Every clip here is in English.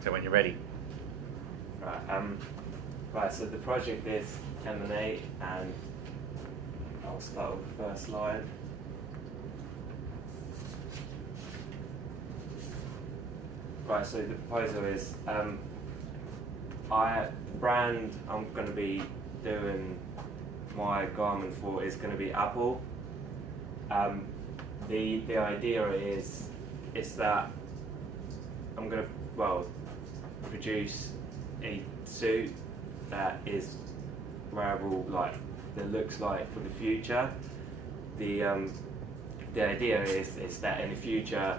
So when you're ready. Right, so the project is M&A, and I'll start with the first slide. Right, so the proposal is, brand I'm going to be doing my garment for is going to be Apple. The idea is that I'm going to produce a suit that is wearable, like that looks like for the future. The idea is that in the future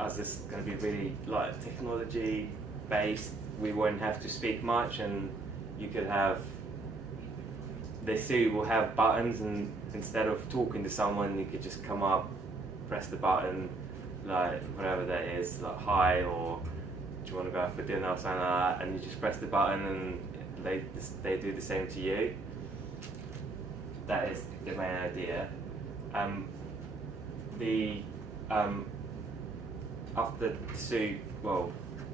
as this is going to be really like technology based, we won't have to speak much, and you could have the suit will have buttons, and instead of talking to someone, you could just come up, press the button, like whatever that is, like hi, or do you want to go out for dinner or something like that, and you just press the button and they do the same to you. That is the main idea. After the suit,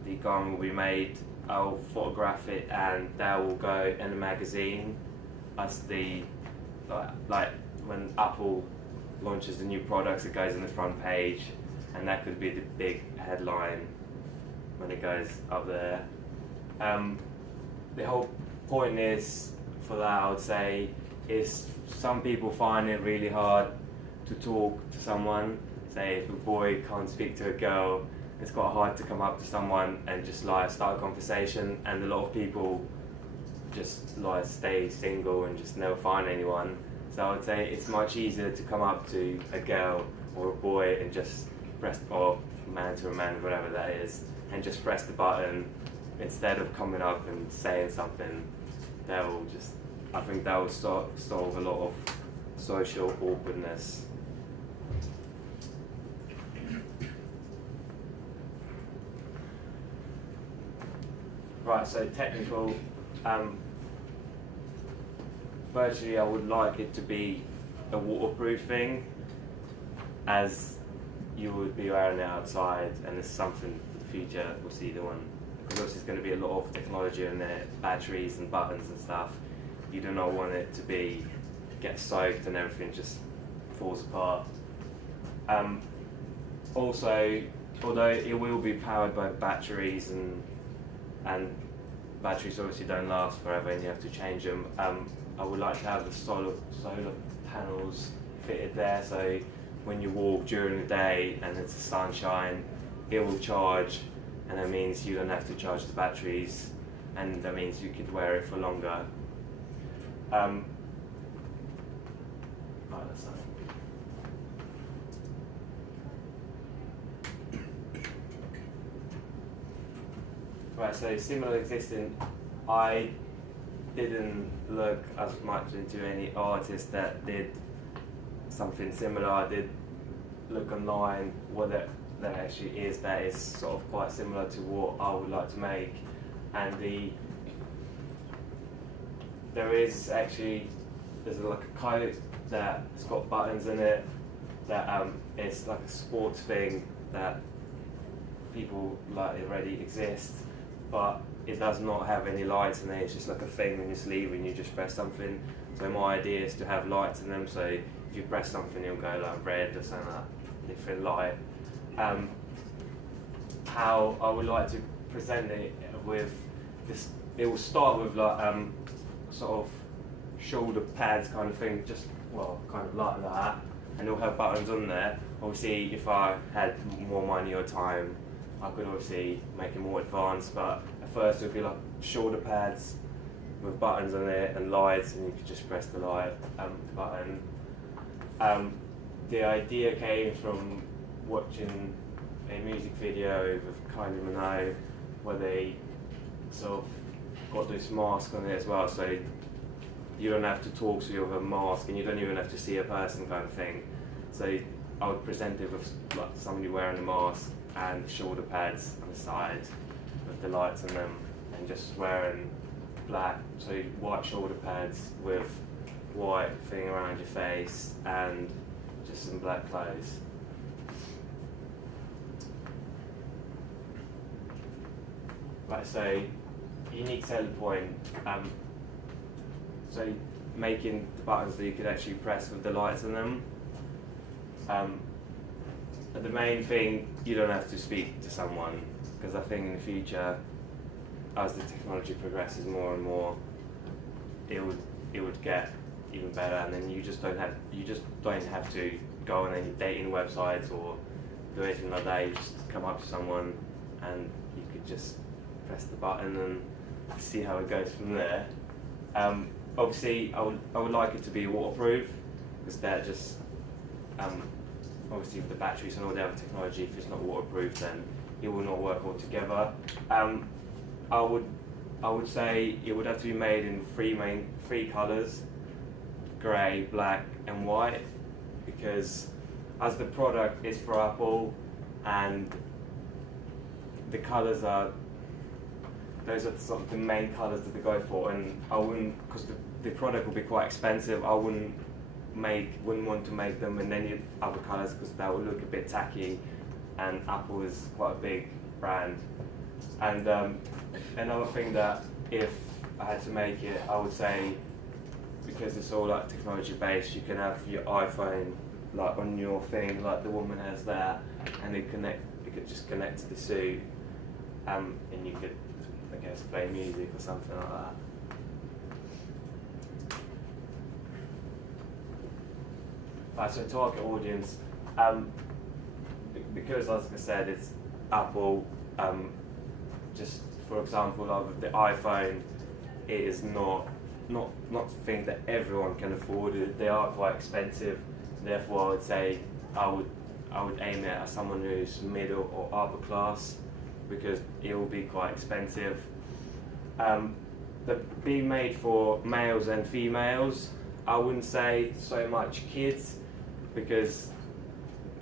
the garment will be made, I'll photograph it, and that will go in a magazine as like when Apple launches the new products, it goes on the front page, and that could be the big headline when it goes up there. The whole point is, for that I would say, is some people find it really hard to talk to someone. Say if a boy can't speak to a girl, it's quite hard to come up to someone and just like start a conversation, and a lot of people just like stay single and just never find anyone. So I would say it's much easier to come up to a girl or a boy and just press, or man to a man, whatever that is, and just press the button instead of coming up and saying something. I think that will solve a lot of social awkwardness. Right, so technical. Virtually, I would like it to be a waterproofing, as you would be wearing it outside, and it's something for the future. We'll see the one, because obviously there's going to be a lot of technology in there, batteries and buttons and stuff. You do not want it to get soaked and everything just falls apart. Also, although it will be powered by batteries, and batteries obviously don't last forever and you have to change them, I would like to have the solar panels fitted there, so when you walk during the day and it's the sunshine, it will charge, and that means you don't have to charge the batteries, and that means you could wear it for longer. Right, so similar existing, I didn't look as much into any artists that did something similar. I did look online what that actually is, that is sort of quite similar to what I would like to make. And there's like a coat that's got buttons in it, that it's like a sports thing that people like already exist, but it does not have any lights in it. It's just like a thing in your sleeve and you just press something. So my idea is to have lights in them, so if you press something it'll go like red or something, like different light. How I would like to present it with this, it will start with like sort of shoulder pads kind of thing, just kind of like that, and it'll have buttons on there. Obviously if I had more money or time, I could obviously make it more advanced, but at first it would be like shoulder pads with buttons on it and lights, and you could just press the button. The idea came from watching a music video with Kylie Minogue, where they sort of got this mask on it as well, so you don't have to talk to you with a mask, and you don't even have to see a person kind of thing. So I would present it with like somebody wearing a mask and shoulder pads on the side with the lights on them, and just wearing black, so white shoulder pads with white thing around your face and just some black clothes. Right, so unique selling point. So making the buttons that you could actually press with the lights on them. But the main thing, you don't have to speak to someone, because I think in the future, as the technology progresses more and more, it would get even better, and then you just don't have to go on any dating websites or do anything like that. You just come up to someone and you could just press the button and see how it goes from there. Obviously, I would like it to be waterproof, because that just obviously with the batteries and all the other technology, if it's not waterproof, then it will not work altogether. I would say it would have to be made in three colours: grey, black, and white, because as the product is for Apple, and the colours those are sort of the main colours that they go for, and I wouldn't, because the product will be quite expensive, I wouldn't want to make them in any other colours, because that would look a bit tacky, and Apple is quite a big brand. And another thing that if I had to make it, I would say, because it's all like technology based, you can have your iPhone like on your thing, like the woman has that, and it could just connect to the suit, and you could, I guess, play music or something like that. Right, so target audience, because as I said, it's Apple. Just for example, like with the iPhone, it is not a thing that everyone can afford. They are quite expensive. Therefore, I would say I would aim it at someone who's middle or upper class, because it will be quite expensive. But being made for males and females, I wouldn't say so much kids, because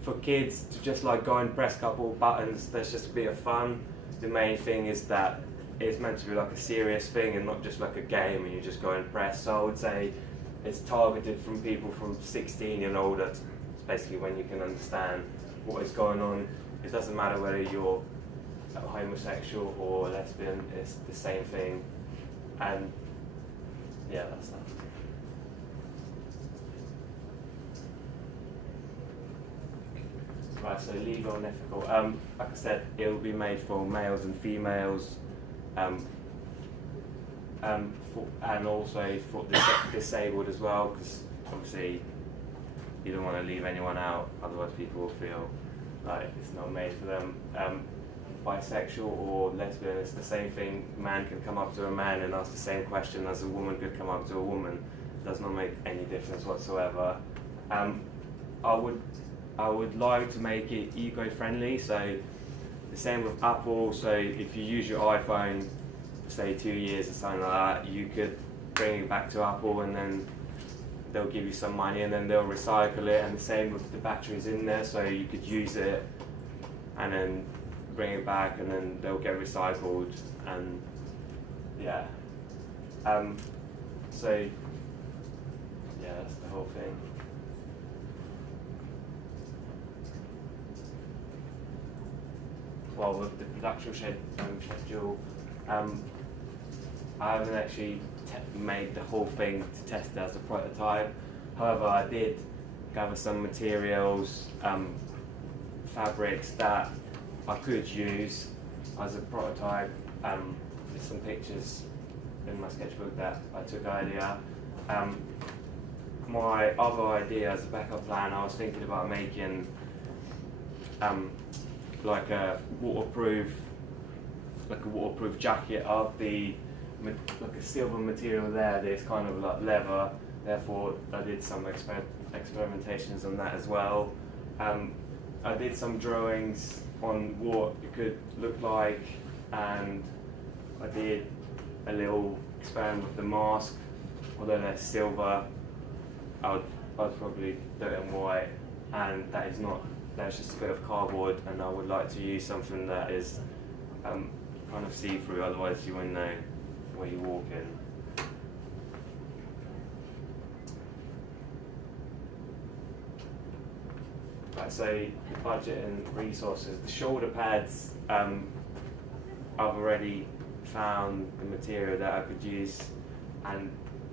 for kids to just like go and press a couple of buttons, that's just a bit of fun. The main thing is that it's meant to be like a serious thing and not just like a game and you just go and press. So I would say it's targeted from people from 16 and older. It's basically when you can understand what is going on. It doesn't matter whether you're homosexual or lesbian, it's the same thing. And yeah, that's that. Right, so legal and ethical. Like I said, it will be made for males and females, and also for the disabled as well, because obviously you don't want to leave anyone out, otherwise people will feel like it's not made for them. Bisexual or lesbian, it's the same thing. A man can come up to a man and ask the same question as a woman could come up to a woman. It does not make any difference whatsoever. I would like to make it eco-friendly, so the same with Apple. So if you use your iPhone, say 2 years or something like that, you could bring it back to Apple and then they'll give you some money and then they'll recycle it. And the same with the batteries in there, so you could use it and then bring it back and then they'll get recycled. And yeah, so yeah, that's the whole thing. Well, with the production schedule, I haven't actually made the whole thing to test it as a prototype. However, I did gather some materials, fabrics that I could use as a prototype. There's some pictures in my sketchbook that I took earlier. My other idea as a backup plan, I was thinking about making like a waterproof jacket of like a silver material there. There's kind of like leather. Therefore, I did some experimentations on that as well. I did some drawings on what it could look like, and I did a little experiment with the mask. Although they're silver, I'd probably do it in white, and that's just a bit of cardboard, and I would like to use something that is kind of see-through, otherwise you wouldn't know where you walk in. Right, so the budget and resources. The shoulder pads, I've already found the material that I could use and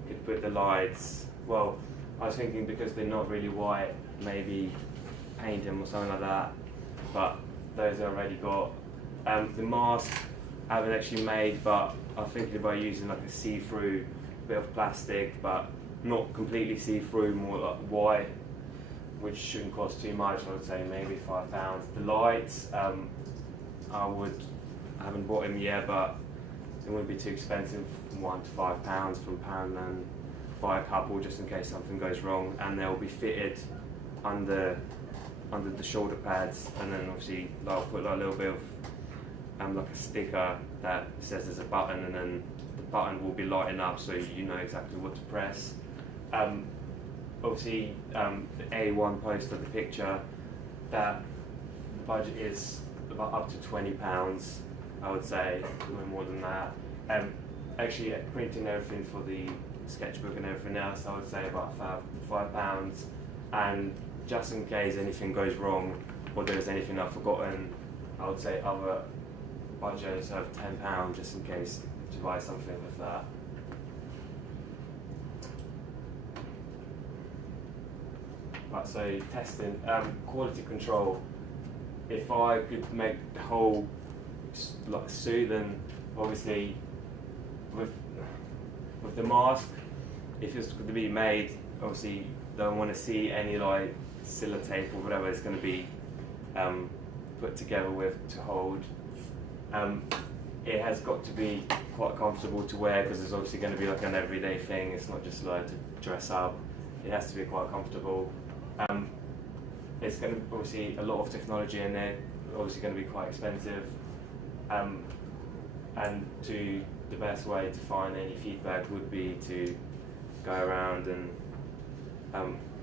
could put the lights. Well, I was thinking because they're not really white, maybe paint them or something like that. But those I already got. The mask I haven't actually made, but I'm thinking about using like a see-through bit of plastic, but not completely see-through, more like white, which shouldn't cost too much. I would say maybe £5. The lights, I haven't bought them yet, but it wouldn't be too expensive, £1 to £5 from Poundland. Buy a couple just in case something goes wrong, and they'll be fitted under the shoulder pads, and then obviously I'll put like a little bit of like a sticker that says there's a button, and then the button will be lighting up so you know exactly what to press. Obviously the A1 poster, the picture, that the budget is about up to £20, I would say, no more than that. Actually printing everything for the sketchbook and everything else, I would say about £5. And just in case anything goes wrong or there's anything I've forgotten, I would say other budgets of £10 just in case to buy something with that. Right, so testing, quality control. If I could make the whole like suit, then obviously with the mask, if it's going to be made, obviously don't want to see any like sellotape or whatever it's going to be put together with to hold. It has got to be quite comfortable to wear because it's obviously going to be like an everyday thing. It's not just like to dress up. It has to be quite comfortable. It's going to obviously a lot of technology in there. Obviously going to be quite expensive. And the best way to find any feedback would be to go around and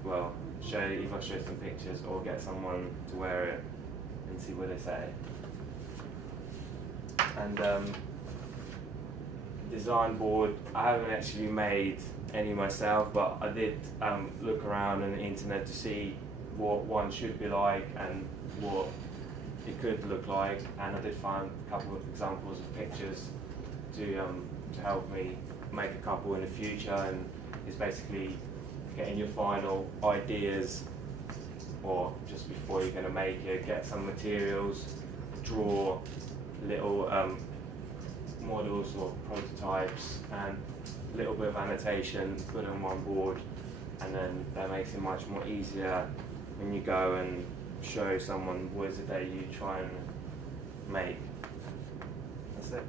well, either show some pictures or get someone to wear it and see what they say. And design board, I haven't actually made any myself, but I did look around on the internet to see what one should be like and what it could look like, and I did find a couple of examples of pictures to help me make a couple in the future. And it's basically getting your final ideas, or just before you're going to make it, get some materials, draw little models or prototypes and a little bit of annotation, put it on one board, and then that makes it much more easier when you go and show someone what is it that you try and make. That's it.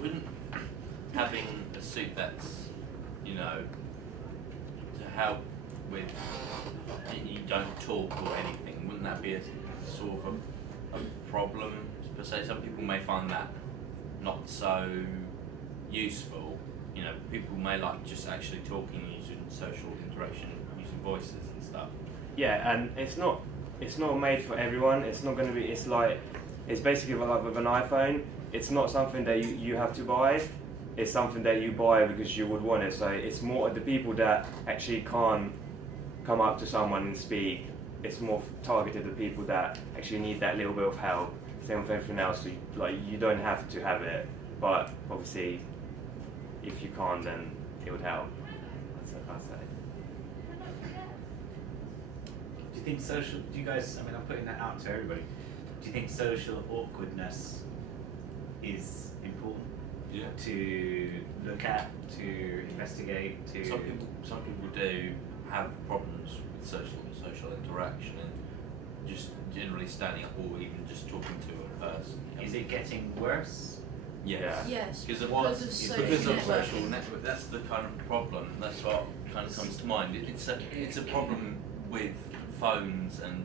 Wouldn't having a suit that's, you know, to help with, you don't talk or anything, wouldn't that be a sort of a problem per se? Some people may find that not so useful. You know, people may like just actually talking, using social interaction, using voices and stuff. Yeah, and it's not made for everyone. It's not going to be. It's basically like with an iPhone. It's not something that you have to buy. It's something that you buy because you would want it. So it's more the people that actually can't come up to someone and speak. It's more targeted at people that actually need that little bit of help. Same with everything else. So you don't have to have it, but obviously, if you can't, then it would help. That's what I say. Do you think do you guys, I mean, I'm putting that out to everybody. Do you think social awkwardness is important to look at, to investigate, to... Some people do have problems with social interaction and just generally standing up or even just talking to a person. Is it getting worse? Yes. Yes, Because of social social network, that's the kind of problem. That's what kind of comes to mind. It's a problem with phones and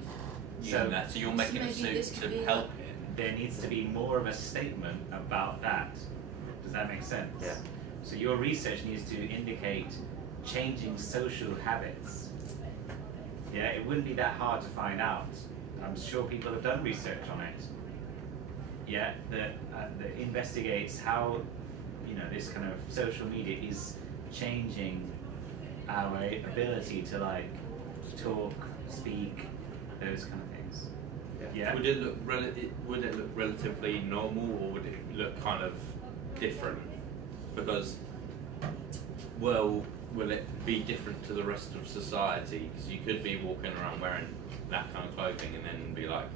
using that. So you're making a suit to help it. There needs to be more of a statement about that. Does that make sense? Yeah. So your research needs to indicate changing social habits. Yeah, it wouldn't be that hard to find out. I'm sure people have done research on it. Yeah, that investigates how, you know, this kind of social media is changing our ability to like talk, speak, those kind of things. Yeah. Would it look relatively normal, or would it look kind of different? Because, well, will it be different to the rest of society? Because you could be walking around wearing that kind of clothing, and then be like,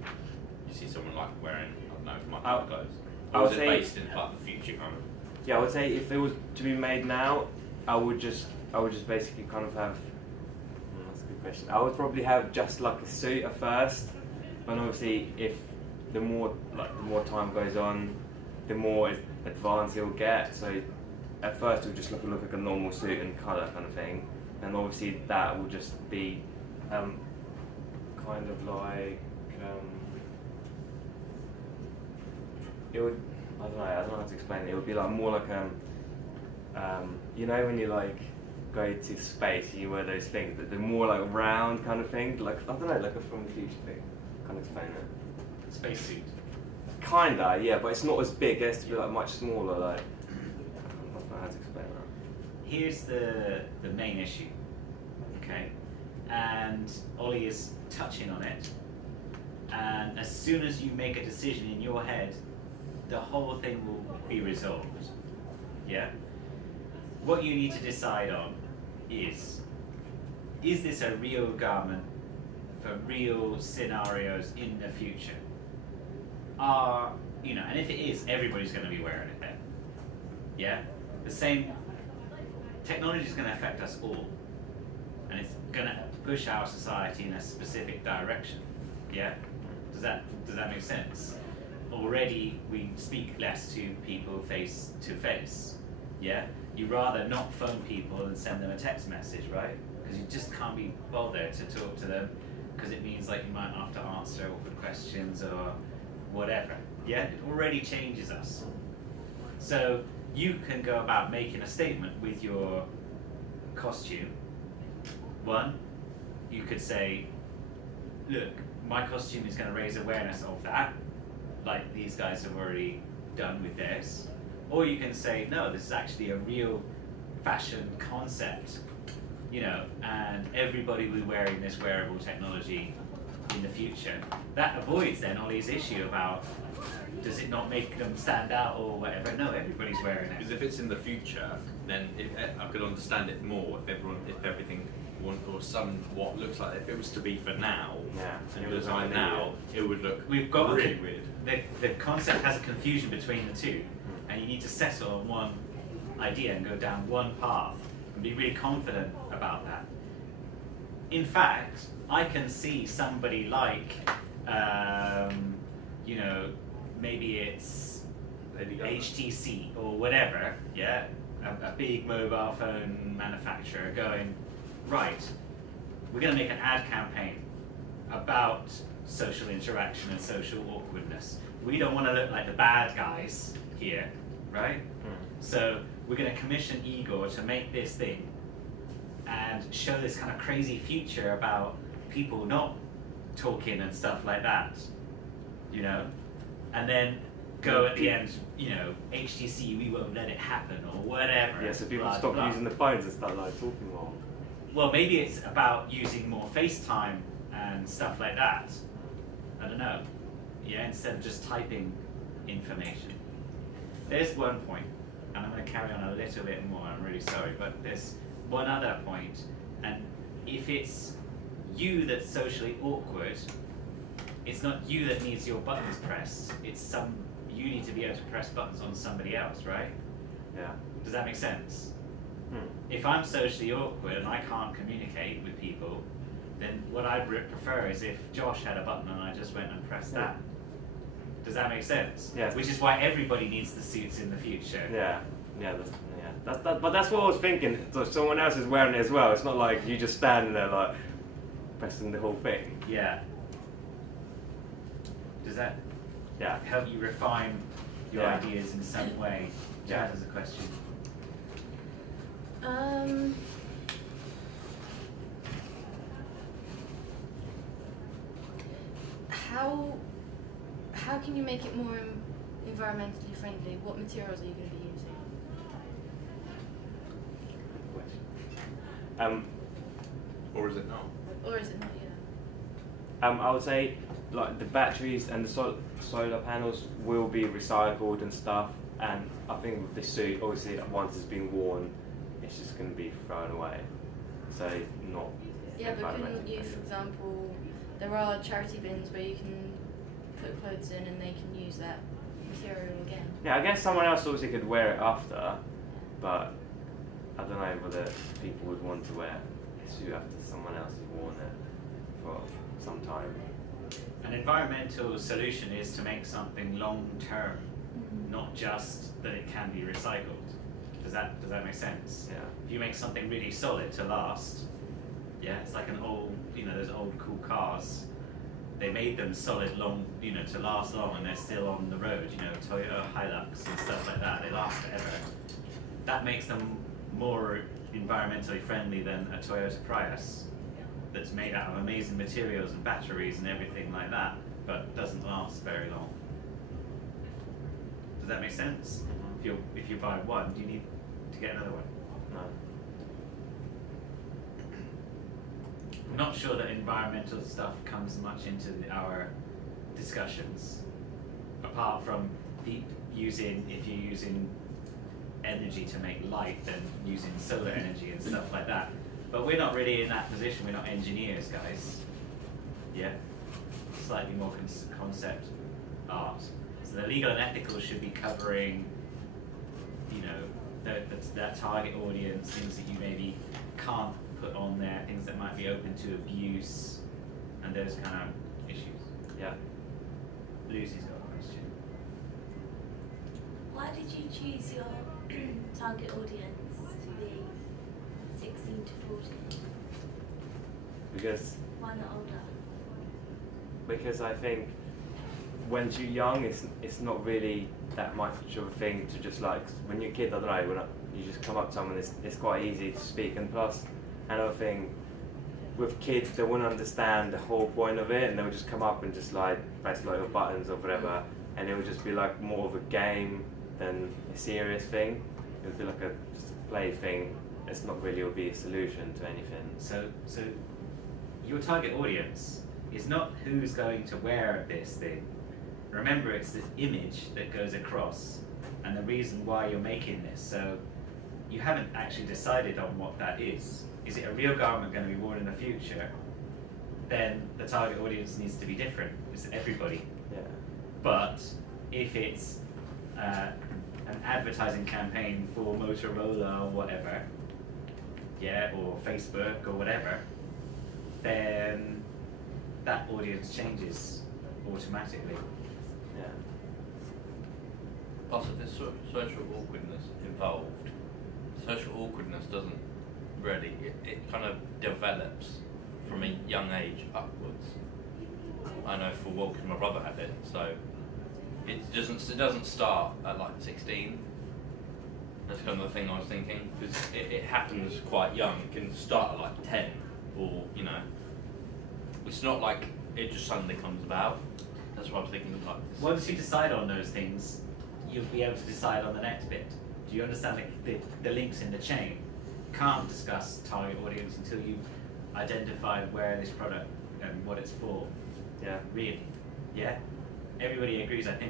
you see someone like wearing, I don't know, my kind of clothes. I Or would is it say- based in like the future kind of? Yeah, I would say if it was to be made now, I would just basically kind of have. That's a good question. I would probably have just like a suit at first, but obviously, if the more time goes on, the more advanced it'll get. So at first, it'll just look like a normal suit and colour kind of thing, and obviously that will just be kind of like it would. I don't know how to explain it. It would be like more like you know when you like go to space, you wear those things that they're more like round kind of thing. Like I don't know, like a from the future thing. Can't explain it. Spacesuit. Kinda, yeah, but it's not as big. It has to be like much smaller. Like I don't know how to explain that. Here's the main issue, okay? And Ollie is touching on it. And as soon as you make a decision in your head, the whole thing will be resolved. Yeah? What you need to decide on is this a real garment for real scenarios in the future? And if it is, everybody's going to be wearing it then. Yeah? The same technology is going to affect us all. And it's going to push our society in a specific direction. Yeah? Does that make sense? Already we speak less to people face to face. Yeah? You rather not phone people than send them a text message, right? Because you just can't be bothered to talk to them, because it means like you might have to answer awkward questions or whatever. Yeah? It already changes us. So you can go about making a statement with your costume. One, you could say, look, my costume is going to raise awareness of that, like these guys have already done with theirs. Or you can say, no, this is actually a real fashion concept, and everybody will be wearing this wearable technology in the future. That avoids then Ollie's issue about, does it not make them stand out or whatever? No, everybody's wearing it. Because if it's in the future, then I could understand it more if everything or somewhat looks like if it was to be for now, and it was like now, it would look really weird. The concept has a confusion between the two, and you need to settle on one idea and go down one path and be really confident about that. In fact, I can see somebody like, maybe it's HTC or whatever, yeah, a big mobile phone manufacturer going, right, we're going to make an ad campaign about social interaction and social awkwardness. We don't want to look like the bad guys here, right? So we're going to commission Igor to make this thing and show this kind of crazy future about people not talking and stuff like that, and then go at the end, HTC, we won't let it happen, or whatever. Yeah, so people blah, stop blah. using the phones and start like talking more. Well, maybe it's about using more FaceTime and stuff like that. I don't know. Yeah, instead of just typing information. There's one point, and I'm going to carry on a little bit more, I'm really sorry, but there's one other point, and if it's you that's socially awkward, it's not you that needs your buttons pressed, you need to be able to press buttons on somebody else, right? Yeah. Does that make sense? If I'm socially awkward and I can't communicate with people, then what I'd prefer is if Josh had a button and I just went and pressed that. Does that make sense? Yeah. Which is why everybody needs the suits in the future. Yeah. But that's what I was thinking. So someone else is wearing it as well. It's not like you just standing there like pressing the whole thing. Yeah. Does that help you refine your ideas in some way? Jazz has a question. How can you make it more environmentally friendly? What materials are you going to be using? Or is it not? Or is it not? I would say like the batteries and the solar panels will be recycled and stuff. And I think with the suit, obviously, once it's been worn, it's just going to be thrown away. So not. Yeah, but couldn't environmentally you, for friendly. example, there are charity bins where you can put clothes in and they can use that material again. Yeah, I guess someone else obviously could wear it after, but I don't know whether people would want to wear a suit after someone else has worn it for some time. An environmental solution is to make something long term, not just that it can be recycled. Does that make sense? Yeah. If you make something really solid to last, yeah, it's like an old, those old cool cars. They made them solid long, to last long, and they're still on the road. Toyota Hilux and stuff like that. They last forever. That makes them more environmentally friendly than a Toyota Prius that's made out of amazing materials and batteries and everything like that, but doesn't last very long. Does that make sense? If you buy one, do you need to get another one? No. I'm not sure that environmental stuff comes much into our discussions, apart from if you're using energy to make light, then using solar energy and stuff like that. But we're not really in that position. We're not engineers, guys. Yeah, slightly more concept art. So the legal and ethical should be covering, that target audience, things that you maybe can't put on there, things that might be open to abuse, and those kind of issues. Yeah. Lucy's got a question. Why did you choose your target audience to be 16 to 40? Why not older? Because I think when you're young, it's not really that much of a thing to just like, when you're a kid, I don't know, you just come up to someone, it's quite easy to speak. And plus, another thing, with kids, they wouldn't understand the whole point of it, and they would just come up and just like press like buttons or whatever, and it would just be like more of a game than a serious thing. It would be like just a play thing. It's not really would be a solution to anything. So your target audience is not who's going to wear this thing. Remember, it's the image that goes across and the reason why you're making this. So you haven't actually decided on what that is. Is it a real garment going to be worn in the future? Then the target audience needs to be different. It's everybody. Yeah. But if it's an advertising campaign for Motorola or whatever, yeah, or Facebook or whatever, then that audience changes automatically. Yeah. Plus, if there's social awkwardness involved, social awkwardness doesn't really, it kind of develops from a young age upwards. I know for well, because my brother had it, so it doesn't start at like 16. That's kind of the thing I was thinking, because it happens quite young. It can start at like 10, or it's not like it just suddenly comes about. That's what I was thinking. Like Once you decide on those things, you'll be able to decide on the next bit. Do you understand the links in the chain? You can't discuss target audience until you've identified where this product and what it's for. Yeah. Really. Yeah? Everybody agrees, I think.